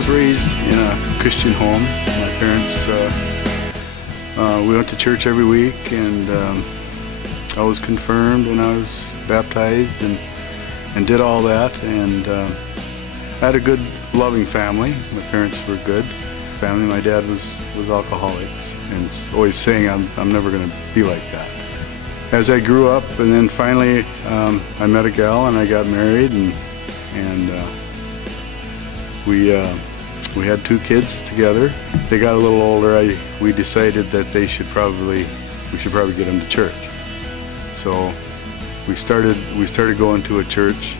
was raised in a Christian home. My parents, we went to church every week, and I was confirmed and I was baptized and did all that, and I had a good, loving family. My parents were good family. My dad was alcoholics and always saying, I'm never going to be like that. As I grew up, and then finally I met a gal and I got married, and we had 2 kids together. They got a little older. We decided that we should probably get them to church. So we started going to a church.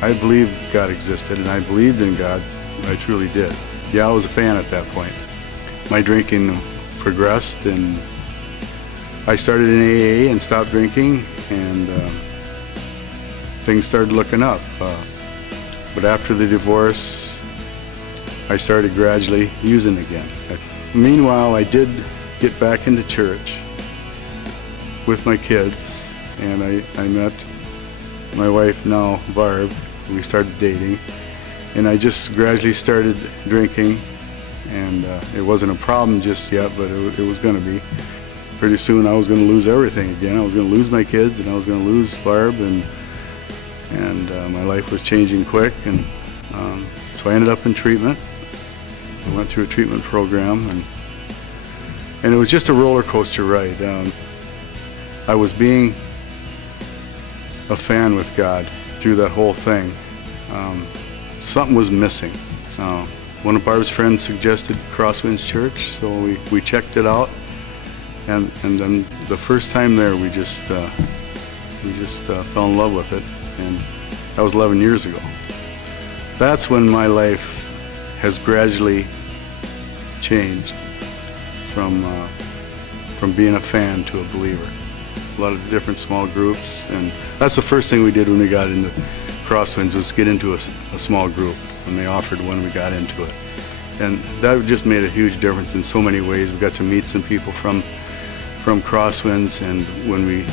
I believed God existed, and I believed in God. I truly did. Yeah, I was a fan at that point. My drinking progressed, and I started in AA and stopped drinking, and things started looking up. But after the divorce, I started gradually using again. Meanwhile, I did get back into church with my kids, and I met my wife now, Barb. We started dating, and I just gradually started drinking, and it wasn't a problem just yet, but it was going to be. Pretty soon I was going to lose everything again. I was going to lose my kids, and I was going to lose Barb, and my life was changing quick, and so I ended up in treatment. I went through a treatment program, and it was just a roller coaster ride. I was being a fan with God through that whole thing. Something was missing. One of Barb's friends suggested Crosswinds Church, so we checked it out, and then the first time there we just fell in love with it, and that was 11 years ago. That's when my life has gradually changed from being a fan to a believer. A lot of different small groups, and that's the first thing we did when we got into Crosswinds, was get into a small group, when they offered when we got into it. And that just made a huge difference in so many ways. We got to meet some people from Crosswinds, and when we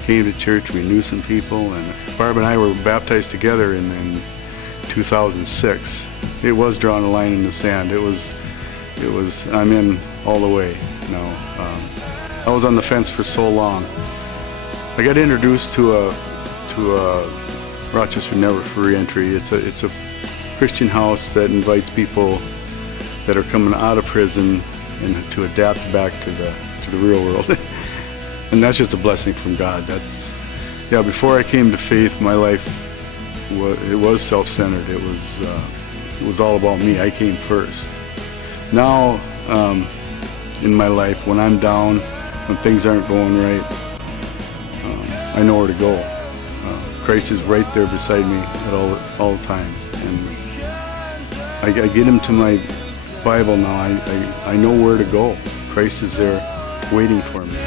came to church, we knew some people, and Barb and I were baptized together in 2006. It was drawing a line in the sand. It was I'm in all the way now. I was on the fence for so long. I got introduced to a Rochester Network for Reentry. It's a Christian house that invites people that are coming out of prison and to adapt back to the real world. And that's just a blessing from God. Before I came to faith, my life was self-centered. It was all about me. I came first. Now, in my life, when I'm down, when things aren't going right, I know where to go. Christ is right there beside me at all the time, and I get him to my Bible now. I know where to go. Christ is there waiting for me.